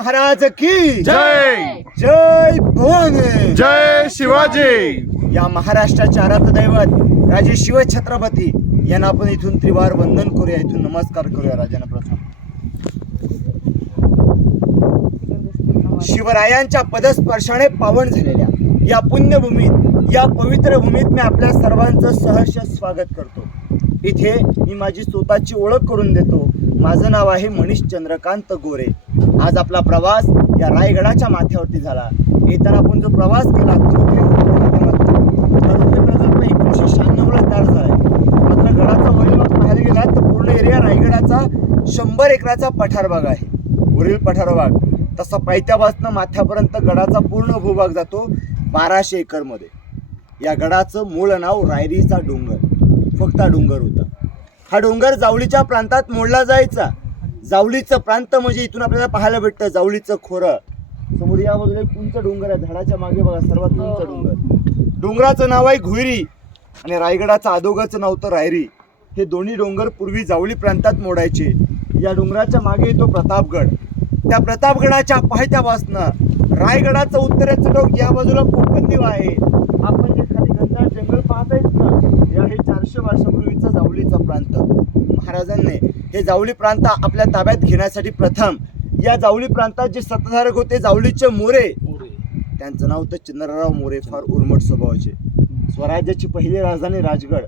महाराज की जय जय भवानी जय शिवाजी. या महाराष्ट्राचे आराध्य दैवत राजे शिवछत्रपती यांना आपण इथून त्रिवार वंदन करूया, इथून नमस्कार करूया. राजांना प्रथम शिवरायांच्या पदस्पर्शाने पावन झालेल्या या पुण्यभूमीत, या पवित्र भूमीत मी आपल्या सर्वांचं सहर्ष स्वागत करतो. इथे मी माझी स्वतःची ओळख करून देतो. माझं नाव आहे मनीष चंद्रकांत गोरे. आज आपला प्रवास या रायगडाच्या माथ्यावरती झाला. येताना आपण जो प्रवास केला तो प्रकल्प 1996ला तयार झाला आहे. मात्र गडाचा वरील भाग पाहायला गेला तर पूर्ण एरिया रायगडाचा 100 एकराचा पठार भाग आहे. वरील पठार भाग तसा पायथ्यापासून माथ्यापर्यंत गडाचा पूर्ण भूभाग जातो 1200 एकरमध्ये. या गडाचं मूळ नाव रायरीचा डोंगर, फक्त डोंगर होता. हा डोंगर जावळीच्या प्रांतात मोडला जायचा. जावळीचं प्रांत म्हणजे इथून आपल्याला पाहायला भेटतं जावळीचं खोरं. समोर या बाजूला एक उंच डोंगर आहे, झाडाच्या मागे बघा सर्वात उंच डोंगर. डोंगराचं नाव आहे घुईरी आणि रायगडाचं अधोगरचं नाव तर रायरी. हे दोन्ही डोंगर पूर्वी जावळी प्रांतात मोडायचे. या डोंगराच्या मागे येतो प्रतापगड. त्या प्रतापगडाच्या पायथ्यापासनं रायगडाचं उत्तरेचं टोक या बाजूला कोकण दिवा आहे. आपण जे खाली घनदाट जंगल पाहतायत ना, या हे 400 वर्षापूर्वीचा जावळीचा प्रांत. महाराजांनी हे जावळी प्रांत आपल्या ताब्यात घेण्यासाठी प्रथम या जावळी प्रांतात जे सत्ताधारक होते जावळीचे मोरे, त्यांचं नाव तर चंद्रराव मोरे, फार उर्मट स्वभावाचे. स्वराज्याची पहिली राजधानी राजगड.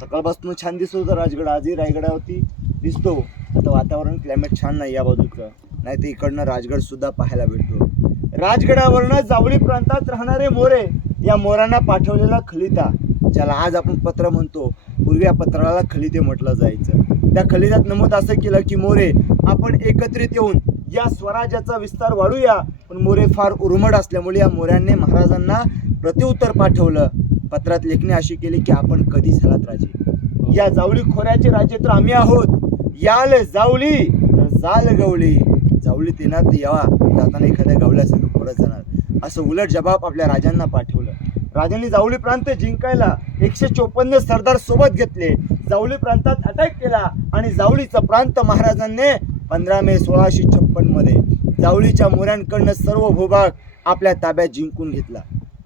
सकाळपासून छान दिसत होतं राजगड, आजही रायगडावरती दिसतो. आता वातावरण क्लायमेट छान नाही या बाजूचं, नाही तर इकडनं राजगड सुद्धा पाहायला भेटतो. राजगडावरनं जावळी प्रांतात राहणारे मोरे, या मोरांना पाठवलेला खलिता, ज्याला आज आपण पत्र म्हणतो, पूर्वी या पत्राला खलिते म्हटलं जायचं. त्या खलितात नमूद असं केलं की मोरे आपण एकत्रित येऊन या स्वराज्याचा विस्तार वाढूया. पण मोरे फार उर्मट असल्यामुळे या मोऱ्यांनी महाराजांना प्रत्युत्तर पाठवलं. पत्रात लेखणी अशी केली की आपण कधी झालात राजे, या जावळी खोऱ्याचे राजे तर आम्ही आहोत. याल जावळी तर जाल गवळी. जावळीत येणार तर यावा, जाताना एखाद्या गावल्यासारखं परत जाणार, असं उलट जबाब आपल्या राजांना पाठवलं. राजांनी जावळी प्रांत जिंकायला 154 सरदार सोबत घेतले. जावळी प्रांतात अटॅक केला आणि जावळीचा प्रांत महाराजांनी 15 मे 1656 मध्ये जावळीच्या मोऱ्यांकडनं सर्व भूभाग आपल्या ताब्यात जिंकून घेतला.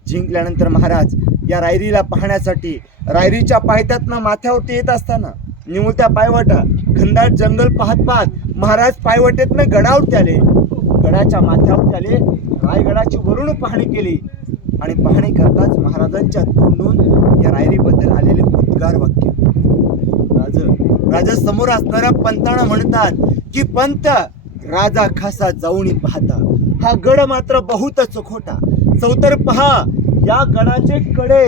जिंकल्यानंतर महाराज या रायरीला पाहण्यासाठी रायरीच्या पायथ्यातनं माथ्यावरती येत असताना निमुळत्या पायवाटा, घनदाट जंगल पाहत पाहत महाराज पायवाटेतनं गडावरती आले. गडाच्या माथ्यावरती आले, रायगडाची वरून पाहणी केली आणि पाहणी करताच महाराजांच्या तोंडून या रायरीबद्दल आलेले उद्गार वाक्य. राजा समोर असणाऱ्या पंतांना म्हणतात की पंत राजा खासा जाऊनी पाहता, हा गड मात्र बहुतच खोटा. चौतर पहा या गडाचे कडे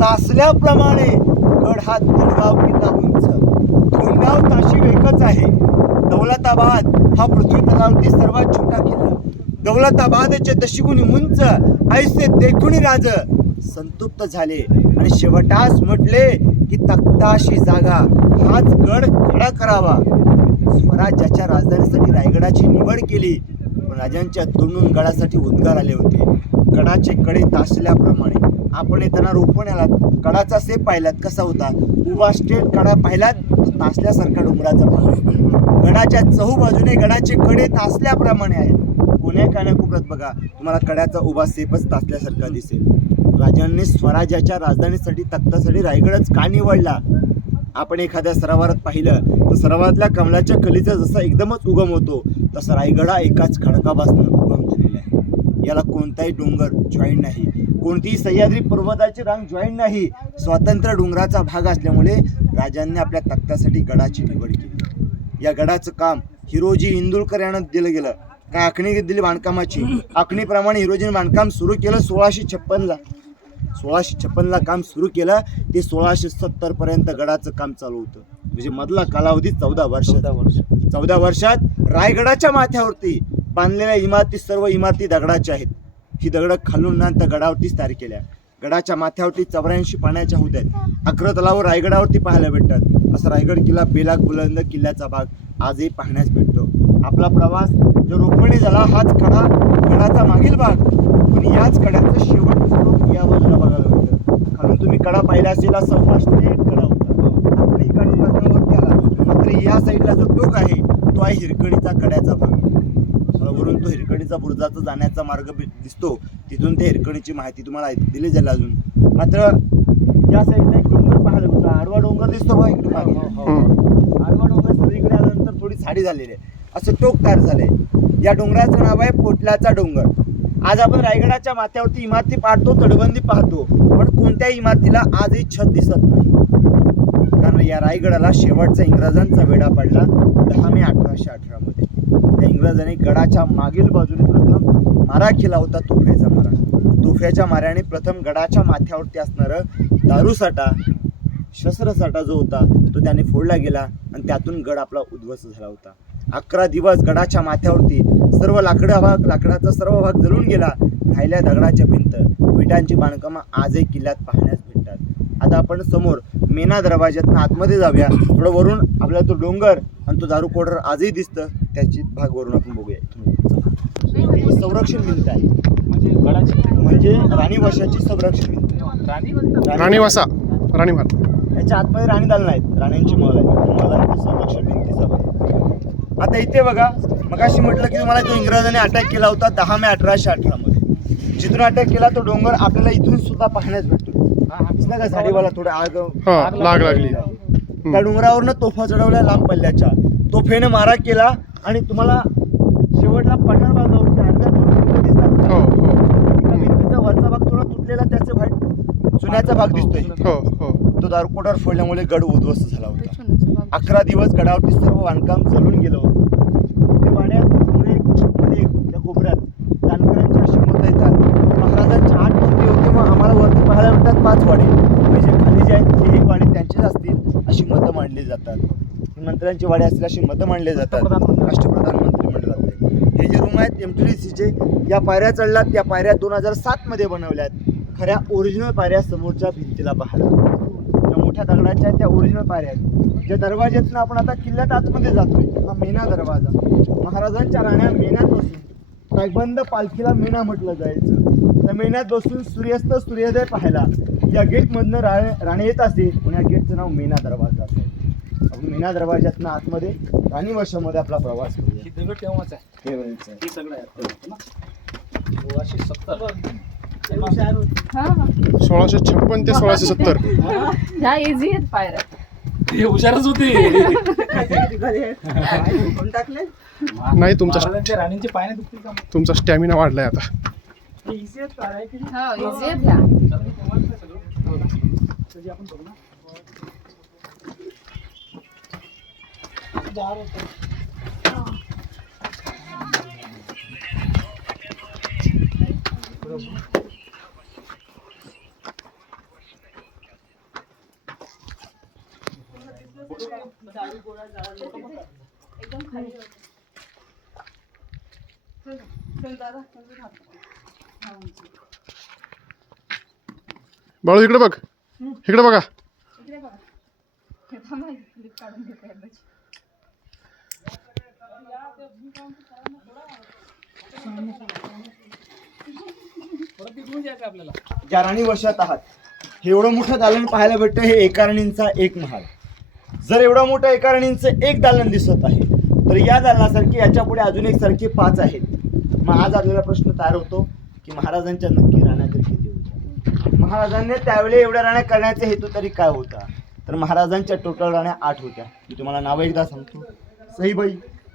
तासल्याप्रमाणे. गड हा धुळगाव किल्ला उंच, धुळगाव ताशी एकच आहे. दौलताबाद हा पृथ्वी तलावरती सर्वात छोटा किल्ला. दौलताबादचे दशिगुणी उंच, ऐसे देखुनी राज संतुप्त झाले आणि शेवटास म्हटले की तख्ताशी जागा हाच गड खडा करावा. स्वराज्याच्या राजधानीसाठी रायगडाची निवड केली. पण राजांच्या तोंडून गडासाठी उद्गार आले होते. गडाचे कडे तासल्याप्रमाणे. आपण येताना रोपण्याला गडाचा सेप पाहिलात कसा होता, उभा स्ट्रेट कडा पाहिलात तो तासल्यासारखा डोंगराचा भाग. गडाच्या चहूबाजूने गडाचे कडे तासल्याप्रमाणे आहेत. कोण्या कानाकोपऱ्यात बघा तुम्हाला कड्याचा उभा सेपच तासल्यासारखा दिसेल. राजांनी स्वराज्याच्या राजधानीसाठी तख्तासाठी रायगडच का निवडला? आपण एखाद्या सरोवरात पाहिलं तर सरोवरातल्या कमलाच्या कलीचा जसा एकदमच उगम होतो तसा रायगड हा एकाच खडकापासून उगम झालेला आहे. याला कोणताही डोंगर जॉईंट नाही, कोणतीही सह्याद्री पर्वताची रांग जॉईंट नाही. स्वतंत्र डोंगराचा भाग असल्यामुळे राजांनी आपल्या तख्तासाठी गडाची निवड केली. या गडाचं काम हिरोजी इंदुलकर यांना दिलं गेलं. काय आखणी दिली बांधकामाची, आखणीप्रमाणे हिरोजीने बांधकाम सुरू केलं 1656ला. 1656ला काम सुरू केलं ते 1670 पर्यंत गडाचं काम चालू होतं. म्हणजे मधला कालावधी 14 वर्ष. 14 वर्षात रायगडाच्या माथ्यावरती बांधलेल्या इमारती सर्व इमारती दगडाच्या आहेत. ही दगड खालून नंतर गडावरतीच तयार केल्या. गडाच्या माथ्यावरती 84 पाण्याच्या होत्या. 11 तलाव रायगडावरती पाहायला भेटतात. असा रायगड किल्ला बेलाग बुलंद किल्ल्याचा भाग आजही पाहण्यास भेटतो. आपला प्रवास जो रोपणे झाला हाच कडा, गडाचा मागील भाग. पण याच कड्याचं शेवटचं या बाजूला बघायला भेटतं. खालून तुम्ही कडा पाहिला असेल असा स्ट्रेट कडा होता. आपण एका टोकावरती आला, मात्र या साईडला जो टोक आहे तो आहे हिरकणीचा कड्याचा भाग. वरून तो हिरकणीचा बुरुजाचा जाण्याचा मार्ग दिसतो, तिथून त्या हिरकणीची माहिती तुम्हाला दिली जाईल अजून. मात्र या साईडला एक डोंगर पाहायला भेटतो, आडवा डोंगर दिसतो बघा इकडे मागे. आडवा डोंगर सगळीकडे आल्यानंतर थोडी झाडी झालेली आहे, असं टोक तयार झालंय. या डोंगराचं नाव आहे पोटलाचा डोंगर. आज आपण रायगडाच्या माथ्यावरती इमारती पाहतो, तटबंदी पाहतो, पण कोणत्या इमारतीला आजही छत दिसत नाही. कारण या रायगडाला शेवटचा इंग्रजांचा वेढा पडला 10 मे 1818 मध्ये. त्या इंग्रजांनी गडाच्या मागील बाजूने प्रथम मारा केला होता, तोफेचा मारा. तोफेच्या माऱ्याने प्रथम गडाच्या माथ्यावरती असणारं दारूसाठा, शस्त्रसाठा जो होता तो त्याने फोडला गेला आणि त्यातून गड आपला उद्ध्वस्त झाला होता. 11 दिवस गडाच्या माथ्यावरती सर्व लाकडाचा सर्व भाग जळून गेला. राहिल्या दगडाच्या भिंत, विटांची बांधकामं आजही किल्ल्यात पाहण्यास भेटतात. आता आपण समोर मेना दरवाज्यातून आतमध्ये जाऊया. थोडं वरून आपल्याला तो डोंगर आणि तो दारू पावडर आजही दिसतं, त्याची भाग वरून आपण बघूया. ही संरक्षण भिंत आहे, म्हणजे राणी वशाची संरक्षण भिंत. राणीवासा राणीवार. याच्या आतमध्ये राणी दालन आहेत, राण्यांची महल आहे, महलांची संरक्षण भिंतीचा भाग. आता इथे बघा, मगाशी म्हटलं की तुम्हाला तो इंग्रजांनी अटॅक केला होता 10 मे 1818 मध्ये. जिथून अटॅक केला तो डोंगर आपल्याला इथून सुद्धा पाहण्यास भेटतो. दिसला का झाडीवाला थोडं आग लागली. त्या डोंगरावरनं तोफा चढवल्या लांब पल्ल्याच्या. तोफेनं मारा केला आणि तुम्हाला शेवटला पठार बाजावरती आडव्या दोन भिंती दिसतात. एका भिंतीचा वरचा भाग थोडा तुटलेला, त्याचे भाग जुन्याचा भाग दिसतोय. तो दारुकोटावर फोडल्यामुळे गड उद्ध्वस्त झाला होता. 11 दिवस गडावरती सर्व बांधकाम जळून गेलं होतं. त्या वाड्यात मध्ये त्या कोपऱ्यात जानकरांची अशी मतं येतात, महाराजांचे 8 मंत्री होते, मग आम्हाला वरती पाहायला भेटतात 5 वाडे, म्हणजे खाली जे आहेत ते 1 वाडे त्यांचेच असतील अशी मतं मांडली जातात. मंत्र्यांचे वाडे असतील अशी मतं मांडली जातात. राष्ट्रप्रधान मंत्रिमंडळातले हे जे रूम आहेत MTDCचे, या पायऱ्या चढल्यात. त्या पायऱ्या 2007 मध्ये बनवल्यात. खऱ्या ओरिजिनल पायऱ्या समोरच्या भिंतीला पाहायला, त्या मोठ्या दगडाच्या त्या ओरिजिनल पायऱ्या आहेत. ज्या दरवाज्यातून आपण आता किल्ल्यात आतमध्ये जातोय, हा मेना दरवाजा. महाराजांच्या राण्या मेन्यात बसून, रायबंद पालखीला मेना म्हटलं जायचं. त्या मेन्यात बसून सूर्यास्त सूर्योदय पाहायला या गेटमधनं राणे येत असेल, पण या गेटचं नाव मेना दरवाजा असेल. आपण मेना दरवाज्यातनं आतमध्ये राणी वशामध्ये आपला प्रवास करूया. ही दगड तेव्हाच आहे, त्यावेळेचं आहे. ही सगळं आहे ना 1670. 1656 ते 1670. ह्या इझी आहेत पायऱ्या. हे हुशारच होते. कोण टाकले? नाही, तुमचा महाराजांच्या राणींचे पाय नाही दुखतील का? तुमचा स्टॅमिना वाढलाय आता. हो इझी आहेत ह्या. कधी आपण बघू ना. बाळू इकडे बघ, इकडे बघा. आपल्याला ज्या राणी वशात आहात, हे एवढं मोठं दालन पाहायला भेटतं. हे एका राणींचा एक महाल. जर एवढं मोठं एका राणींचं एक दालन दिसत आहे, तर या दालनासारखे याच्या पुढे अजून एक सारखे 5 आहेत. मग आज आपल्याला प्रश्न तयार होतो की महाराजांच्या नक्की राण्या तरी किती होत्या? महाराजांनी त्यावेळी एवढ्या राण्या करण्याचा हेतू तरी काय होता? तर महाराजांच्या टोटल राण्या 8 होत्या. मी तुम्हाला नावं एकदा सांगतो. सईबाई,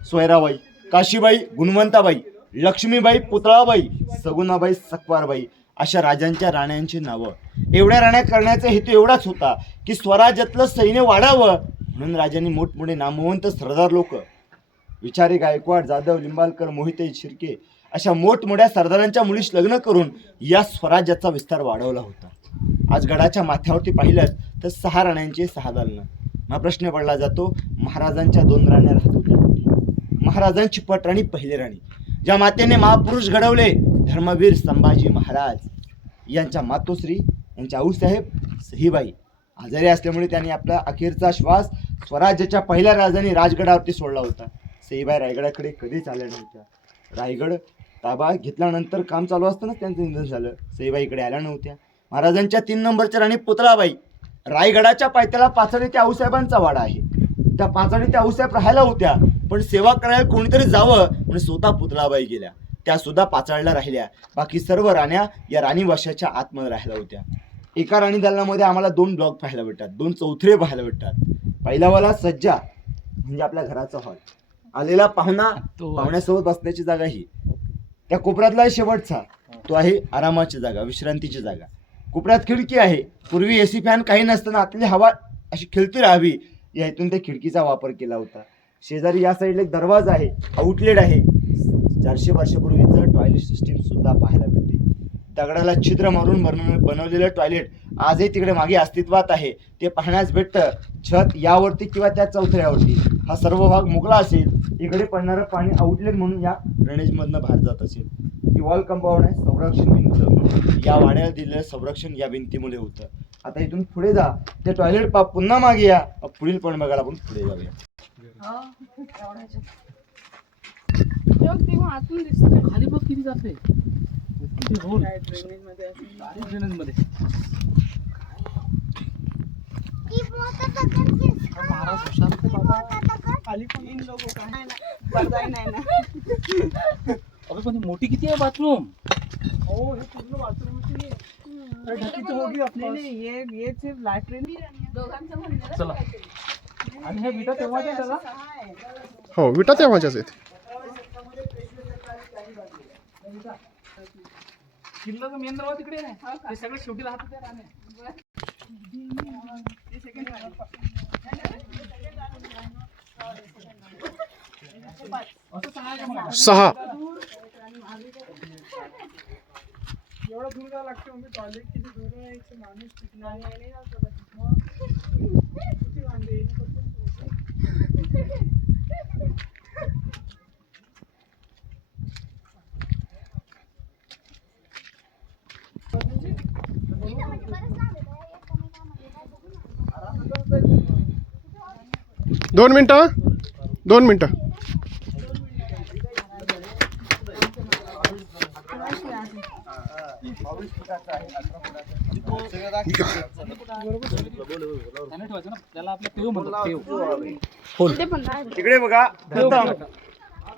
सोयराबाई, काशीबाई, गुणवंताबाई, लक्ष्मीबाई, पुतळाबाई, सगुणाबाई, सकवारबाई अशा राजांच्या राण्यांची नावं. एवढ्या राण्या करण्याचा हेतू एवढाच होता की स्वराज्यातलं सैन्य वाढावं, म्हणून राजांनी मोठमोठे नामवंत सरदार लोक, विचारी गायकवाड, जाधव, लिंबालकर, मोहिते, शिर्के अशा मोठमोठ्या सरदारांच्या मुलीस लग्न करून या स्वराज्याचा विस्तार वाढवला होता. आज गडाच्या माथ्यावरती पाहिलं तर 6 राण्यांचे 6 दालनं. मग प्रश्न पडला जातो, महाराजांच्या 2 राण्या राहत होत्या. महाराजांची पटराणी पहिली राणी, ज्या मातेने महापुरुष घडवले, धर्मवीर संभाजी महाराज, यांच्या मातोश्री, यांच्या आऊसाहेब सहीबाई आजारी असल्यामुळे त्यांनी आपला अखेरचा श्वास स्वराज्याच्या पहिल्या राजधानी राजगडावरती सोडला होता. सईबाई रायगडाकडे कधीच आल्या नव्हत्या. रायगड ताबा घेतल्यानंतर काम चालू असतानाच त्यांचं निधन झालं. सईबाईकडे आल्या नव्हत्या. महाराजांच्या 3 नंबरच्या राणी पुतळाबाई, रायगडाच्या पायथ्याला पाचडी त्या आऊसाहेबांचा वाडा आहे. त्या पाचडी त्या आऊसाहेब राहायला होत्या, पण सेवा करायला कोणीतरी जावं म्हणून स्वतः पुतळाबाई गेल्या. त्या सुद्धा पाचाळला राहिल्या. बाकी सर्व राण्या या राणीवशाच्या आतमध्ये राहिल्या होत्या. एका राणी दालनामध्ये आम्हाला 2 ब्लॉक पाहायला भेटतात, 2 चौथरे पाहायला भेटतात. पहिलावाला सज्जा म्हणजे आपल्या घराचा हॉल, आलेला पाहुणा पाहुण्यासोबत बसण्याची जागा ही. त्या कोपऱ्यातला शेवटचा तो आहे आरामाची जागा, विश्रांतीची जागा. कोपऱ्यात खिडकी आहे. पूर्वी एसी फॅन काही नसताना आतली हवा अशी खेळती राहावी या इथून त्या खिडकीचा वापर केला होता. शेजारी या साईडला एक दरवाजा आहे, आउटलेट आहे. 400 वर्षापूर्वीचं टॉयलेट सिस्टीम सुद्धा पाहायला भेटते. दगडाला छिद्र मारून बनवलेलं टॉयलेट आजही तिकडे मागे अस्तित्वात आहे. ते पाहण्यास भेटतं. छत यावरती किंवा त्या चौथऱ्यावरती. हा सर्व भाग मोकळा असेल. इकडे पडणारं पाणी आउटलेट म्हणून या ड्रेनेजमधनं बाहेर जात असेल. ही वॉल कंपाऊंड आहे, संरक्षण भिंत. या वाड्याला दिलेलं संरक्षण या भिंतीमुळे होतं. आता इथून पुढे जा, ते टॉयलेट पुन्हा मागे या. पुढील पण बघायला आपण पुढे जाऊया. आतून दिसतोय. खाली बघ किती जाते ड्रेनेज मध्ये. महाराज हुशार होते बाबा. अबे पण ही मोठी किती आहे बाथरूम. दोघांचं म्हणणं चला. आणि ह्या विटा तेव्हाच आहे त्याला. हो विटा तेव्हाच्याच आहेत. किल्ल्याचं मेन दरवाजा तिकडे आहे. ते सगळे शेवटी राहत होते राहणे. असं सांगायचं मला. 6 एवढं दूर जावं लागतं म्हणजे टॉयलेट किती दूर आहे एक माणूस किती वांदे. दोन मिनिटं. त्याने ठेवायचं ना, त्याला आपलं पेव म्हणतात. पेव. तिकडे बघा प्रथम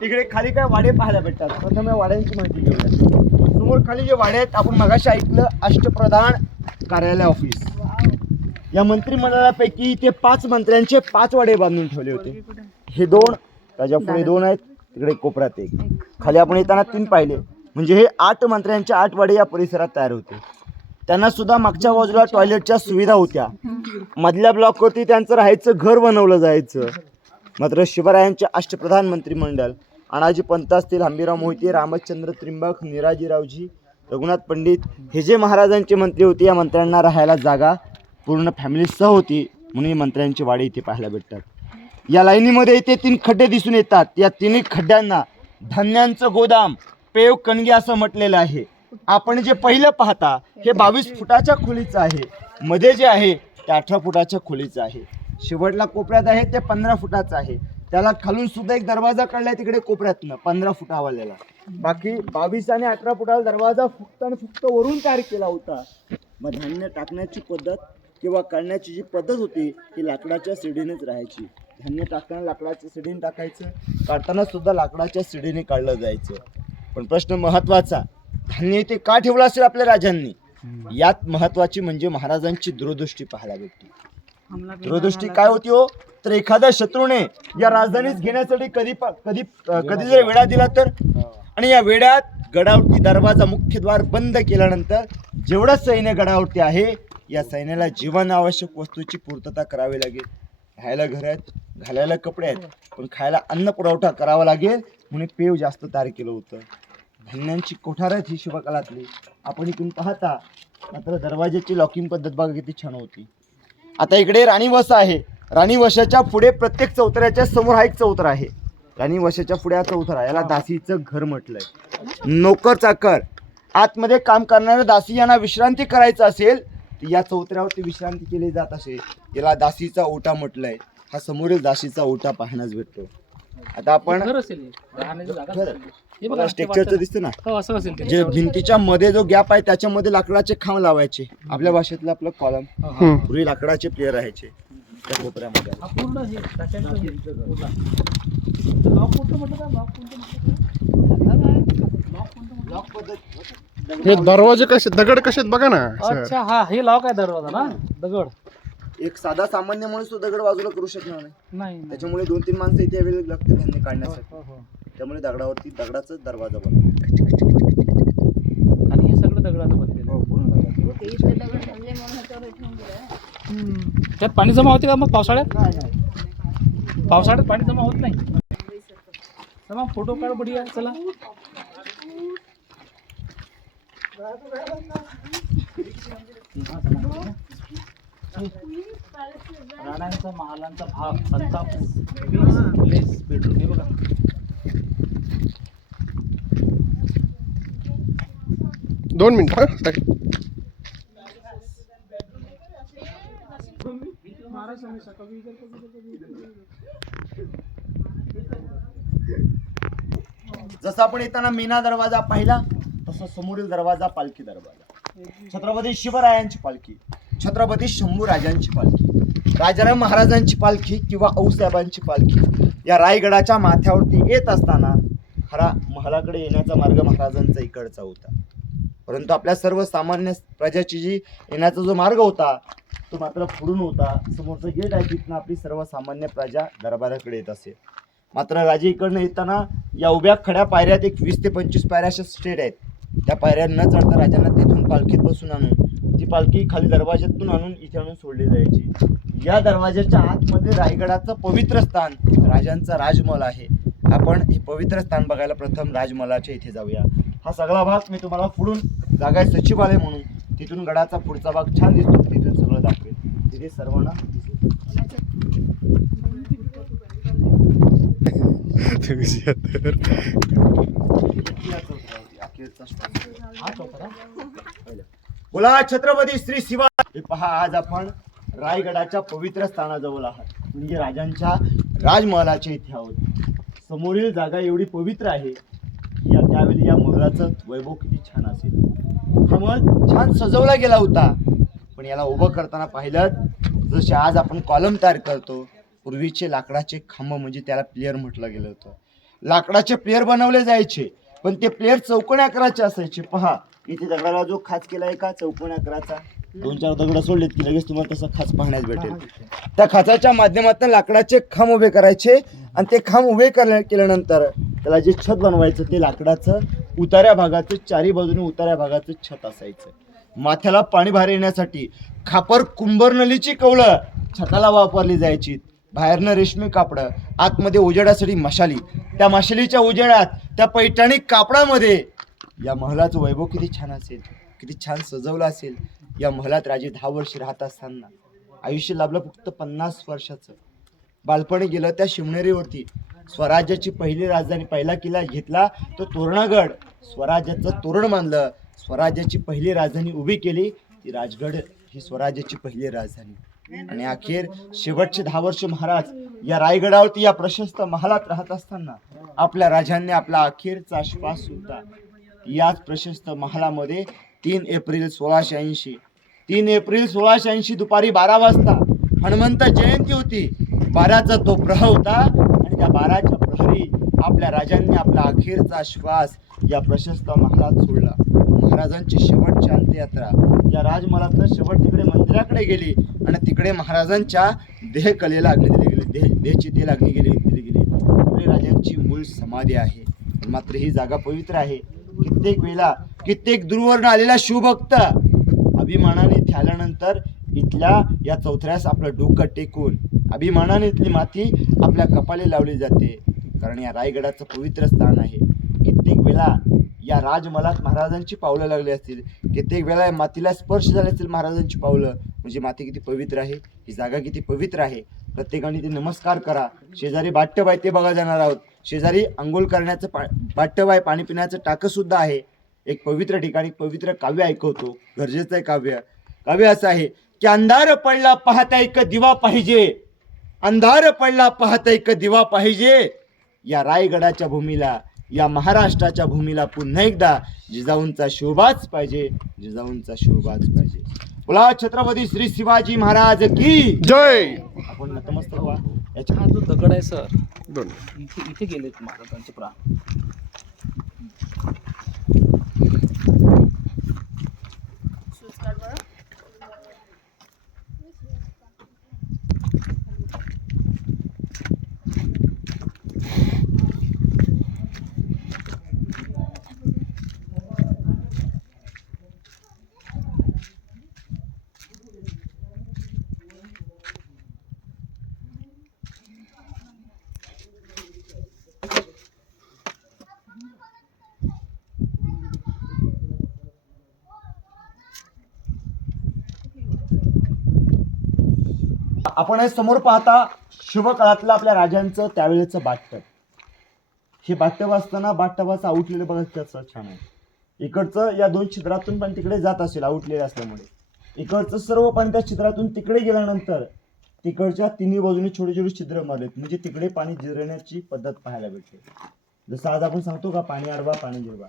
इकडे खाली काय वाडे पाहायला भेटतात. प्रथम या वाड्यांची माहिती घेऊया. समोर खाली जे वाडे आहेत आपण मगाशी ऐकलं अष्टप्रधान कार्यालय ऑफिस. या मंत्रिमंडळापैकी ते 5 मंत्र्यांचे 5 वाडे बांधून ठेवले होते. हे 2, त्याच्या पुढे 2 आहेत, तिकडे कोपऱ्यात 1. खाली आपण येताना 3 पाहिले. म्हणजे हे 8 मंत्र्यांचे 8 वाडे या परिसरात तयार होते. त्यांना सुद्धा मागच्या बाजूला टॉयलेटच्या सुविधा होत्या. मधल्या ब्लॉकवरती त्यांचं राहायचं घर बनवलं जायचं. मात्र शिवरायांचे अष्टप्रधान मंत्रिमंडळ अनाजी पंत असतील, हंबीराव मोहिते, रामचंद्र त्रिंबक, निराजीरावजी, रघुनाथ पंडित हे जे महाराजांचे मंत्री होते, या मंत्र्यांना राहायला जागा पूर्ण फॅमिलीसह होती. म्हणून मंत्र्यांचे वाडे इथे पाहायला भेटतात. या लाईनीमध्ये इथे 3 खड्डे दिसून येतात. या 3 खड्ड्यांना धान्यांचं गोदाम, पेव कणगे असं म्हटलेलं आहे. आपण जे पहिलं पाहता हे 22 फुटाच्या खोलीचं आहे. मध्ये जे आहे ते 18 फुटाच्या खोलीचं आहे. शेवटला कोपऱ्यात आहे ते 15 फुटाचं आहे. त्याला खालून सुद्धा एक दरवाजा काढलाय तिकडे कोपऱ्यातनं 15 फुटावाल्याला. बाकी 22 आणि 18 फुटाला दरवाजा फक्त आणि फक्त वरून तयार केला होता. मग धान्य टाकण्याची पद्धत किंवा काढण्याची जी पद्धत होती ती लाकडाच्या शिडीनेच राहायची. धान्य टाकताना लाकडाच्या शिडीने टाकायचं, काढताना सुद्धा लाकडाच्या शिडीने काढलं जायचं. पण प्रश्न महत्त्वाचा, धान्य इथे का ठेवलं असेल आपल्या राजांनी? यात महत्त्वाची म्हणजे महाराजांची दूरदृष्टी पाहायला भेटते. दूरदृष्टी काय होती हो? तर एखाद्या शत्रूने या राजधानीत घेण्यासाठी कधी जर वेढा दिला तर, आणि या वेड्यात गडावरती दरवाजा मुख्यद्वार बंद केल्यानंतर जेवढं सैन्य गडावरती आहे या सैन्याला जीवन आवश्यक वस्तूची पूर्तता करावी लागेल. राहायला घर आहेत, घालायला कपडे आहेत, पण खायला अन्न पुरवठा करावा लागेल म्हणून पेव जास्त तयार केलं होतं. धान्यांची कोठार आहेत ही शिवकालातली. आपण इथून पाहता मात्र दरवाजाची लॉकिंग पद्धत बघा किती छान होती. आता इकडे राणीवस आहे. राणीवशाच्या पुढे प्रत्येक चौतऱ्याच्या समोर हा एक चौतरा आहे. राणीवशाच्या पुढे हा चौतरा, याला दासीचं घर म्हटलंय. नोकर चाकर आतमध्ये काम करणाऱ्या दासी यांना विश्रांती करायचं असेल तर या चौतऱ्यावरती विश्रांती केली जात असेल. याला दासीचा ओटा म्हटलंय. हा समोरील दासीचा ओटा पाहण्यास भेटतो. आता आपण घर असेल हे. राहण्याची जागा असेल. हे बघा स्ट्रक्चरचं दिसतं ना, हो असं असेल ते. जे भिंतीच्या मध्ये जो गॅप आहे त्याच्यामध्ये लाकडाचे खांब लावायचे. आपल्या भाषेतलं आपलं कॉलम. पूर्वी लाकडाचे प्लेयर राहायचे. त्या कोपऱ्यामध्ये हा पूर्ण हे टाक्यांचं हे पूर्ण. इथं लॉक कोणतं म्हटलं का? लॉक कोणतं म्हटलं? लॉक पद्धत हे दरवाजे कसे दगड कसे आहेत बघा ना सर. अच्छा हा हे लॉक आहे दरवाजा ना दगड. एक साधा सामान्य माणूस तो दगड बाजूला करू शकणार नाही. नाही नाही. त्याच्यामुळे 2-3 माणसं इथे अवेलेबल लागते त्यांनी काढण्यासाठी. हो, हो. त्यामुळे दगडावरती दगडाचा दरवाजा बनवला. आणि हे सगळं दगडाचं बनलेलं हो, पूर्ण दगडाचं. ते इथले दगड हल्ले म्हणून ह्याच्यावर ठेवून दिलंय. त्यात पाणी जमा होते का मग पावसाळ्यात? नाही, नाही. पावसाळ्यात पाणी जमा होत नाही. चला फोटो काढ बढिया चला. राण्यांचा महालांचा भाग संताप प्लेस बेडरूम हे बघा. दोन मिनिट हा साहेब. महाराज हमेशा कभी इधर कभी इधर. जसं आपण येताना मीना दरवाजा पाहिला तसं समोरील दरवाजा पालखी दरवाजा. छत्रपती शिवरायांची पालखी, छत्रपती शंभूराजांची पालखी, राजाराम महाराजांची पालखी किंवा औसाहेबांची पालखी या रायगडाच्या माथ्यावरती येत असताना खरा महालाकडे येण्याचा मार्ग महाराजांचा इकडचा होता. परंतु आपल्या सर्वसामान्य प्रजाची जी येण्याचा जो मार्ग होता तो मात्र पुढून होता. समोरचं गेट आहे तिथनं आपली सर्वसामान्य प्रजा दरबाराकडे येत असे. मात्र राजे इकडनं येताना या उभ्या खड्या पायऱ्यात एक 20 ते 25 पायऱ्या अशा स्ट्रेट आहेत. त्या पायऱ्या न चढता राजांना तिथून पालखीत बसून आणून ती पालखी खाली दरवाज्यातून आणून इथे आणून सोडली जायची. या दरवाज्याच्या आतमध्ये रायगडाचं पवित्र स्थान राजांचा राजमहल आहे. आपण हे पवित्र स्थान बघायला प्रथम राजमहलाच्या इथे जाऊया. हा सगळा भाग मी तुम्हाला पुढून जागा आहे सचिवालय म्हणून, तिथून गडाचा पुढचा भाग छान दिसतो, तिथून सगळं दाखवेल. तिथे सर्वांना बोला छत्रपती श्री शिवा. पहा आज आपण रायगडाच्या पवित्र स्थानाजवळ आहात, म्हणजे राजांच्या राजमहालाच्या इथे आहोत. समोरील जागा एवढी पवित्र आहे की त्यावेळी या महलाचं वैभव किती छान असेल. हा महल छान सजवला गेला होता, पण याला उभं करताना पाहिलं जसे आज आपण कॉलम तयार करतो, पूर्वीचे लाकडाचे खांब म्हणजे त्याला प्लेयर म्हटलं गेलं होतं. लाकडाचे प्लेयर बनवले जायचे, पण ते प्लेयर चौकोनी आकाराचे असायचे. पहा इथे दगडाला जो खाच केलाय का चौकोनी आकाराचा, 2-4 दगड सोडलेत की लगेच तुम्हाला तसा खाच पाहण्यास भेटेल. त्या खाचाच्या माध्यमातून लाकडाचे खांब उभे करायचे आणि ते खांब उभे केल्यानंतर त्याला जे छत बनवायचं ते लाकडाचं उतार्या भागाचं, चारी बाजूने उतार्या भागाचं छत असायचं. माथ्याला पाणी बाहेर येण्यासाठी खापर कुंभरनलीची कवळं छताला वापरली जायची. बाहेरनं रेशमी कापडं, आतमध्ये उजेडासाठी मशाली. त्या मशालीच्या उजेडात त्या पैठणी कापडामध्ये या महलाचं वैभव किती छान असेल, किती छान सजवलं असेल. या महलात राजे 10 वर्ष राहत असताना आयुष्य लाभलं फक्त 50 वर्षाचं. बालपणी गेलं त्या शिवनेरीवरती स्वराज्याची पहिली राजधानी, पहिला किल्ला घेतला तो तोरणागड. स्वराज्याचं तोरण बांधलं, स्वराज्याची पहिली राजधानी उभी केली. ती राजगड ही स्वराज्याची पहिली राजधानी. आणि अखेर शेवटचे 10 वर्ष महाराज या रायगडावरती या प्रशस्त महालात राहत असताना आपल्या राजांनी आपला अखेरचा श्वास सुद्धा याच प्रशस्त महालामध्ये 3 एप्रिल 1680 दुपारी 12 वाजता हनुमंत जयंती होती. 12चा तो प्रहर होता आणि त्या 12च्या प्रहरी आपल्या राजांनी आपला अखेरचा श्वास या प्रशस्त महालात सोडला. महाराजांची शेवटची अंत्ययात्रा या राजमहालातनं शेवट तिकडे मंदिराकडे गेली आणि तिकडे महाराजांच्या देहकलेला अग्नी दिली गेली, देहचितेला अग्नी दिली गेली. तिकडे राजांची मूळ समाधी आहे. मात्र ही जागा पवित्र आहे. कित्येक दूरवरून आलेला शिवभक्त अभिमानाने इथे आल्यानंतर इथल्या या चौथऱ्यास आपलं डोकं टेकून अभिमानाने इथली माती आपल्या कपाळी लावली जाते, कारण या रायगडाचं पवित्र स्थान आहे. कित्येक वेळा या राजमहालात महाराजांची पावलं लागली असतील, कित्येक वेळा मातीला स्पर्श झाले असतील महाराजांची पावलं. म्हणजे माती किती पवित्र आहे, ही जागा किती पवित्र आहे. प्रत्येकाने ते नमस्कार करा. शेजारी बाटटब आहे ते बघा जाणार आहोत. शेजारी अंघोळ करण्याचं बाटटब आहे, पाणी पिण्याचं टाकं सुद्धा आहे. एक पवित्र ठिकाणी पवित्र काव्य ऐकवतो, गरजेचं आहे काव्य. काव्य असं आहे की अंधार पडला पाहता एक दिवा पाहिजे, अंधार पडला पाहता एक दिवा पाहिजे. या रायगडाच्या भूमीला, या महाराष्ट्राच्या भूमीला पुन्हा एकदा जिजाऊंचा शोभाच पाहिजे, जिजाऊंचा शोभाच पाहिजे. बोला छत्रपती श्री शिवाजी महाराज की जय. आपण नतमस्तक व्हा. याच्या हा जो दगड आहे सर, 2 इथे इथे गेलेत महाराजांचे प्राण. शूज काढ बरं. आपण हे समोर पाहता शिवकाळातलं आपल्या राजांचं त्यावेळेचं बाटप. हे बाटप असताना बाटपाचं आउटलेलं बघा कसं छान आहे. इकडचं या 2 छिद्रातून पण तिकडे जात असेल आउटलेलं असल्यामुळे. इकडचं सर्व पाणी त्या छिद्रातून तिकडे गेल्यानंतर तिकडच्या तिन्ही बाजूने छोटे छोटे छिद्र मारलेत, म्हणजे तिकडे पाणी जिरण्याची पद्धत पाहायला भेटते. जसं आज आपण सांगतो का पाणी अडवा पाणी जिरवा,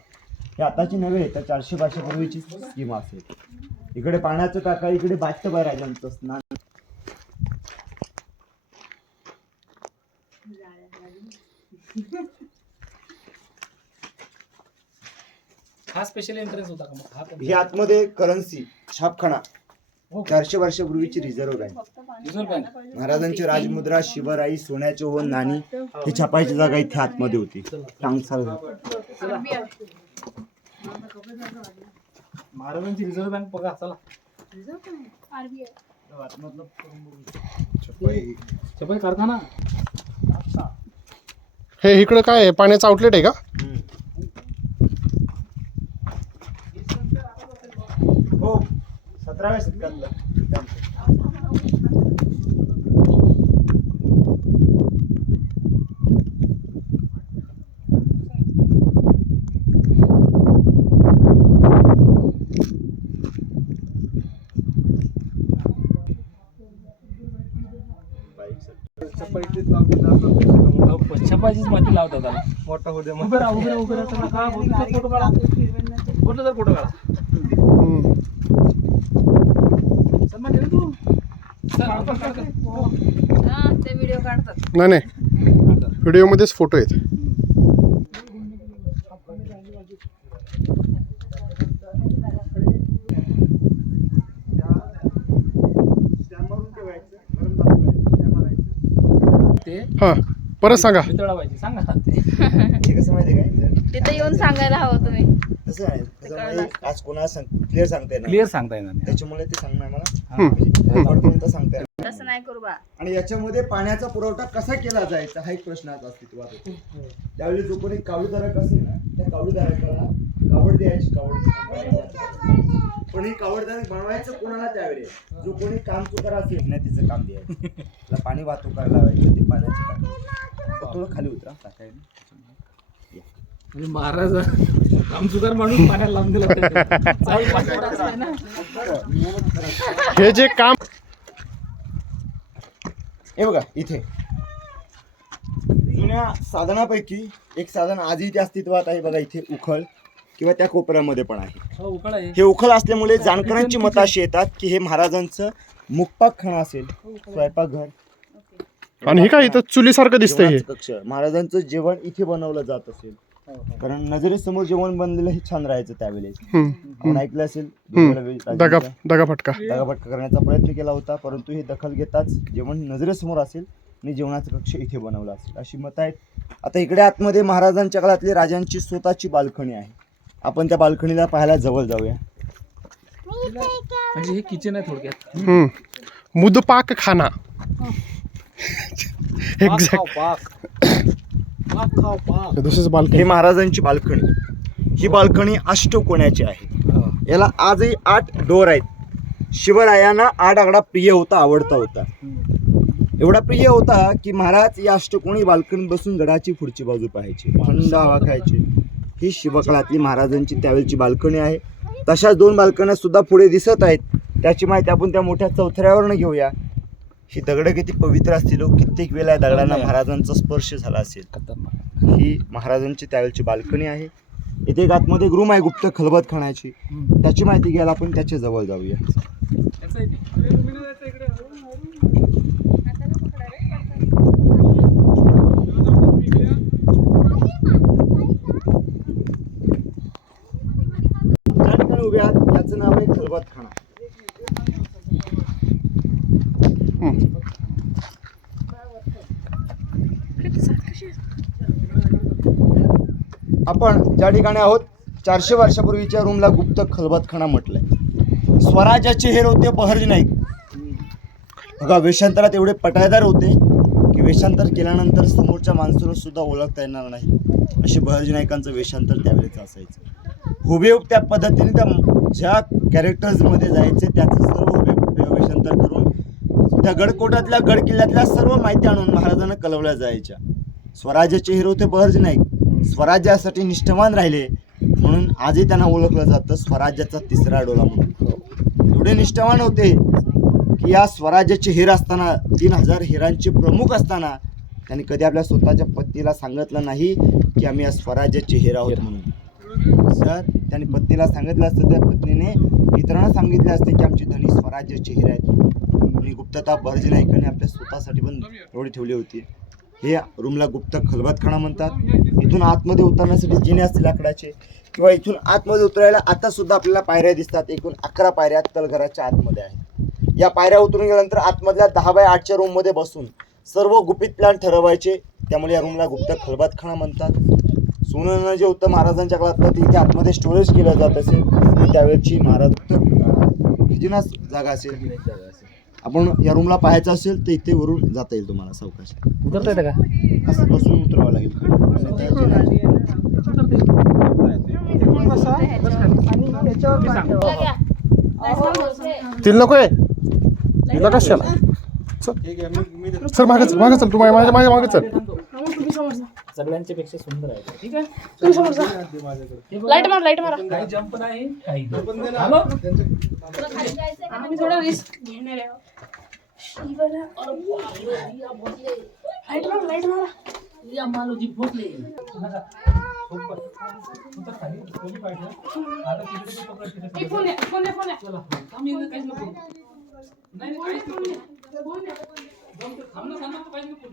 हे आताची नव्हे तर 400 वर्षापूर्वीची स्कीम असेल. इकडे पाण्याचं टाका, इकडे बाटप आहे राजांचं स्नान. हा स्पेशल एंट्रन्स होता का मग? हा ही आतमध्ये करन्सी छापखाना 400 वर्षापूर्वीची रिझर्व्ह बँक. फक्त पाणी रिझर्व्ह बँक. महाराजांची राजमुद्रा शिवराई सोन्याचे व नाणी ही छापायची जागा इथे आतमध्ये होती. टांगसाल महाराजांची रिझर्व्ह बँक बघा चला. छपाई कारखाना. हे इकडं काय आहे? पाण्याचं आउटलेट आहे का? हो 17व्या शतकातलं. छपाईचीच माती लावतात त्याला. मोठा होऊ दे मग. उभे राहा उभे राहा उभे राहा चला. का फोटो काढा. फोटो तर फोटो काढा. हम्म. सन्मान दे ना तू. सर आपण काढतो. हा, ते व्हिडिओ काढतात. नाही व्हिडिओमध्येच फोटो आहेत. ते हां परत सांगा. वितळावायची सांगा ना ते. हे कसं माहिती आहे काय? तिथे येऊन सांगायला हवं तुम्ही. कसं आहे त्याच्यामुळे आज कोणाला क्लिअर सांगता येणार नाही. क्लिअर सांगता येणार नाही. त्याच्यामुळे ते सांगणार मला हा. रेकॉर्डपर्यंत सांगता येणार. तसं नाही करू बा. आणि याच्यामध्ये पाण्याचा पुरवठा कसा केला जायचा हा एक प्रश्न आता अस्तित्वात होतो. त्यावेळी जो कोणी कावडीधारक असेल ना त्या कावडीधारकाला कावड द्यायची. पण ही कावडधारक बनवायचं कोणाला? त्यावेळी जो कोणी काम चुकार असेल मेहनतीचं काम द्यायचं, त्याला पाणी वाहतूक करायला लावायचं. ते पाण्याचं काम थोडं खाली उतरा टाकायला. म्हणजे महाराज कामचुकार माणूस पाण्याला लावून दिला. हे जे काम हे बघा इथे जुन्या साधनापैकी एक साधन आजही ते अस्तित्वात आहे. बघा इथे उखळ किंवा त्या कोपऱ्यामध्ये पण आहे. हो उकळ आहे. हे उखळ असल्यामुळे जाणकारांची मतं अशी येतात की हे महाराजांचं मुक्पाकखाना असेल, स्वयंपाकघर. आणि हे काय इथं चुलीसारखं दिसतंय हे. जेवणाचं कक्ष. महाराजांचं जेवण इथे बनवलं जात असेल, कारण नजरेसमोर जेवण बनलेलं हे छान राहायचं त्यावेळेस. आपण ऐकलं असेल दगाफटका दगाफटका करण्याचा प्रयत्न केला होता, परंतु हे दखल घेताच जेवण नजरेसमोर असेल आणि जेवणाचं कक्ष इथे बनवलं असेल अशी मतं आहेत. आता इकडे आतमध्ये महाराजांच्या काळातली राजांची स्वतःची बाल्कनी आहे. आपण त्या बाल्कनीला पाहायला जवळ जाऊया. म्हणजे हे किचन आहे थोडक्यात. मुदपाक खाना. Exact. This is he balcony. महाराजांची बाल्कनी. ही बाल्कनी अष्टकोण्याची आहे. याला आजही 8 डोर आहेत. शिवरायांना 8 आकडा प्रिय होता, आवडता होता. एवढा प्रिय होता की महाराज या अष्टकोणी बाल्कनी बसून गडाची पुढची बाजू पाहायची, थंड हवा खायची. ही शिवकाळातली महाराजांची त्यावेळची बाल्कनी आहे. तशाच 2 बाल्कन्या सुद्धा पुढे दिसत आहेत. त्याची माहिती आपण त्या मोठ्या चौथऱ्यावरनं घेऊया. ही दगडं किती पवित्र असतील. कित्येक वेळा या दगडांना महाराजांचा स्पर्श झाला असेल. ही महाराजांची त्यावेळची बाल्कनी आहे. इथे एक आतमध्ये एक रूम आहे गुप्त खलबत खाण्याची. त्याची माहिती घ्यायला आपण त्याच्या जवळ जाऊया. रुग्ण जायचं इकडे हळू, हळू, हाताला पकडा रे, पकडा. हळू. निघल्या. ज्या ठिकाणी उभे आहात त्याचं नाव आहे खलबतखाना. आपण ज्या ठिकाणी आहोत 400 वर्षापूर्वीच्या रूमला गुप्त खलबतखाना म्हटलंय. स्वराज्याचे हेर होते बहर्ज नाईक. बघा वेषांतरात एवढे पटायदार होते की वेषांतर केल्यानंतर समोरच्या माणसाला सुद्धा ओळखता येणार नाही, असे बहर्ज नाईकांचं वेषांतर त्यावेळेच असायचं. हुबेहूब त्या पद्धतीने त्या ज्या कॅरेक्टर्समध्ये जायचे त्याचं सर्व हुबेहूब वेषांतर करून त्या गडकोटातल्या गडकिल्ल्यातल्या सर्व माहिती आणून महाराजांना कळवल्या जायच्या. स्वराज्याचे हिरो होते बहर्ज नाईक. स्वराज्यासाठी निष्ठावान राहिले म्हणून आजही त्यांना ओळखलं जातं स्वराज्याचा तिसरा डोला म्हणून. एवढे निष्ठावान होते की या स्वराज्याचे हेर असताना 3000 हेरांचे प्रमुख असताना त्यांनी कधी आपल्या स्वतःच्या पत्नीला सांगितलं नाही की आम्ही या स्वराज्याचे हेर आहोत म्हणून. जर त्यांनी पत्नीला सांगितलं असतं त्या पत्नीने इतरांना सांगितले असते की आमची धनी स्वराज्याचे हेर आहेत म्हणून. आणि गुप्तता बहर्ज नाईकांनी आपल्या स्वतःसाठी पण एवढी ठेवली होती. हे रूमला गुप्त खलबतखाना म्हणतात. इथून आतमध्ये उतरण्यासाठी जिने असतील लाकडाचे किंवा इथून आतमध्ये उतरायला आता सुद्धा आपल्याला पायऱ्या दिसतात. एकूण 11 पायऱ्या तलघराच्या आतमध्ये आहेत. या पायऱ्या उतरून गेल्यानंतर आतमधल्या 10 बाय 8च्या रूममध्ये बसून सर्व गुपित प्लॅन ठरवायचे. त्यामुळे या रूमला गुप्त खलबतखाना म्हणतात. सोनं जे होतं महाराजांच्या काळातलं ते इथे आतमध्ये स्टोरेज केलं जात असेल. त्यावेळची महाराज खजिनास जागा असेल. आपण या रूमला पाहायचं असेल तर इथे वरून जाता येईल तुम्हाला सावकाश. उतरता येतं का? असं बसून उतरावं लागेल. तिकडून बसा आणि याच्यावर पाय ठेवा. तिला नकोय, तिला कशाला. सर मागे चल, मागे चल, तू माझ्या मागे चल. सगळ्यांच्या पेक्षा सुंदर आहे. ठीक आहे, लाईट मार, लाईट मारा. काही जंप नाही, काही हॅलो. आम्ही थोडा रिस्क घेणार आहे. लाईट मार, लाईट मारा. या मालोजी भोसले. फोन आहे, फोन आहे, फोन आहे. चला आम्ही काहीच नको. नाही काहीच नको. थांब ना, सांगा काहीच नको.